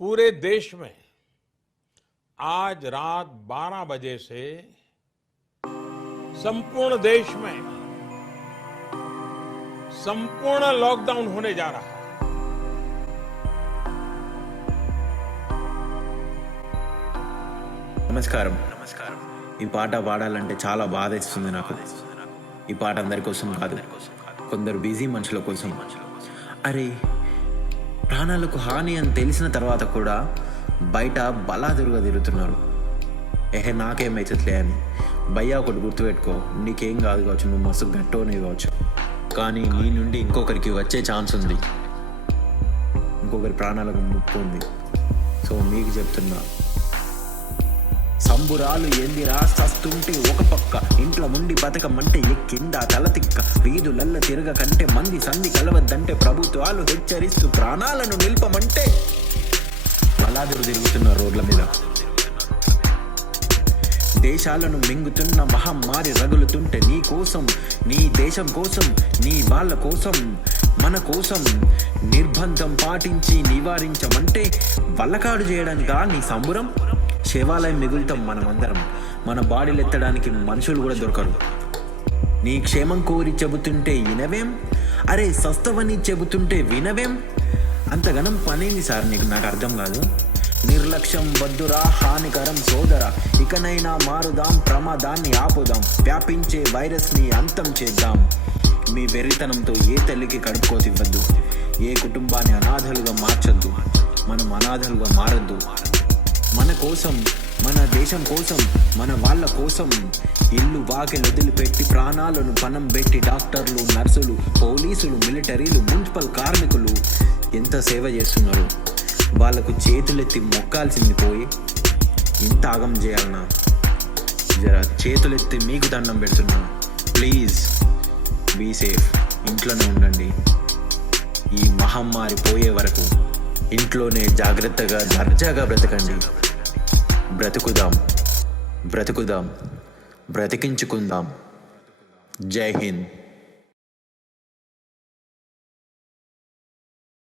पूरे देश में आज रात 12 बजे से संपूर्ण देश में संपूर्ण लॉकडाउन होने जा रहा है। నమస్కారం. ఈ పాట పాడాలంటే చాలా బాధేస్తుంది నాకు. ఈ పాట అందరి కోసం కాదు, కొందరు బిజీ మనుషుల కోసం. అరే, ప్రాణాలకు హాని అని తెలిసిన తర్వాత కూడా బయట బలాదురుగా తిరుగుతున్నారు. నాకేమైతుందిలే అని. భయ్యా, ఒకటి గుర్తుపెట్టుకో, నీకేం కాదు కావచ్చు, నువ్వు మస్తు గట్టోనే కావచ్చు, కానీ నీ నుండి ఇంకొకరికి వచ్చే ఛాన్స్ ఉంది, ఇంకొకరి ప్రాణాలకు ముప్పు ఉంది. సో మీకు చెప్తున్నా, సంబురాలు ఏందిరా సస్తుంటే ఒక పక్క, ఇంట్లో ముండి బతకమంటే ఎక్కిందా తలతిక్క, వీధులల్ల తిరగ కంటే మంది సంధి కలవద్దంటే ప్రభుత్వాలు హెచ్చరిస్తూ ప్రాణాలను నిల్పమంటే బలాదురు తిరుగుతున్న రోడ్ల మీద. దేశాలను మింగుతున్న మహమ్మారి రగులుతుంటే నీ కోసం, నీ దేశం కోసం, నీ వాళ్ళ కోసం, మన కోసం నిర్బంధం పాటించి నివారించమంటే వల్లకాడు చేయడానికా నీ సంబురం? శివాలయం మిగులుతాం మనమందరం, మన బాడీలు ఎత్తడానికి మనుషులు కూడా దొరకరు. నీ క్షేమం కోరి చెబుతుంటే వినవేం? అరే, సస్తవని చెబుతుంటే వినవేం? అంతగనం పనేంది సార్ నీకు? నాకు అర్థం కాదు. నిర్లక్ష్యం వద్దురా, హానికరం సోదరా, ఇకనైనా మారుదాం, ప్రమాదాన్ని ఆపుదాం, వ్యాపించే వైరస్ని అంతం చేద్దాం. మీ వెర్రితనంతో ఏ తల్లికి కడుపుకోతివ్వద్దు, ఏ కుటుంబాన్ని అనాథలుగా మార్చొద్దు, మనం అనాథలుగా మారద్దు. మన కోసం, మన దేశం కోసం, మన వాళ్ళ కోసం ఇల్లు వాకిలు వదిలిపెట్టి ప్రాణాలను పణం పెట్టి డాక్టర్లు, నర్సులు, పోలీసులు, మిలిటరీలు, మున్సిపల్ కార్మికులు ఎంత సేవ చేస్తున్నారు. వాళ్ళకు చేతులెత్తి మొక్కాల్సింది పోయి ఇంత ఆగం చేయాలన్నా? జరా చేతులెత్తి మీకు దండం పెడుతున్నా. ప్లీజ్ బీ సేఫ్, ఇంట్లోనే ఉండండి. ఈ మహమ్మారి పోయే వరకు ఇంట్లోనే జాగ్రత్తగా దర్జాగా బ్రతకండి. బ్రతుకుదాం, బ్రతుకుదాం, బ్రతికించుకుందాం. జై హింద్.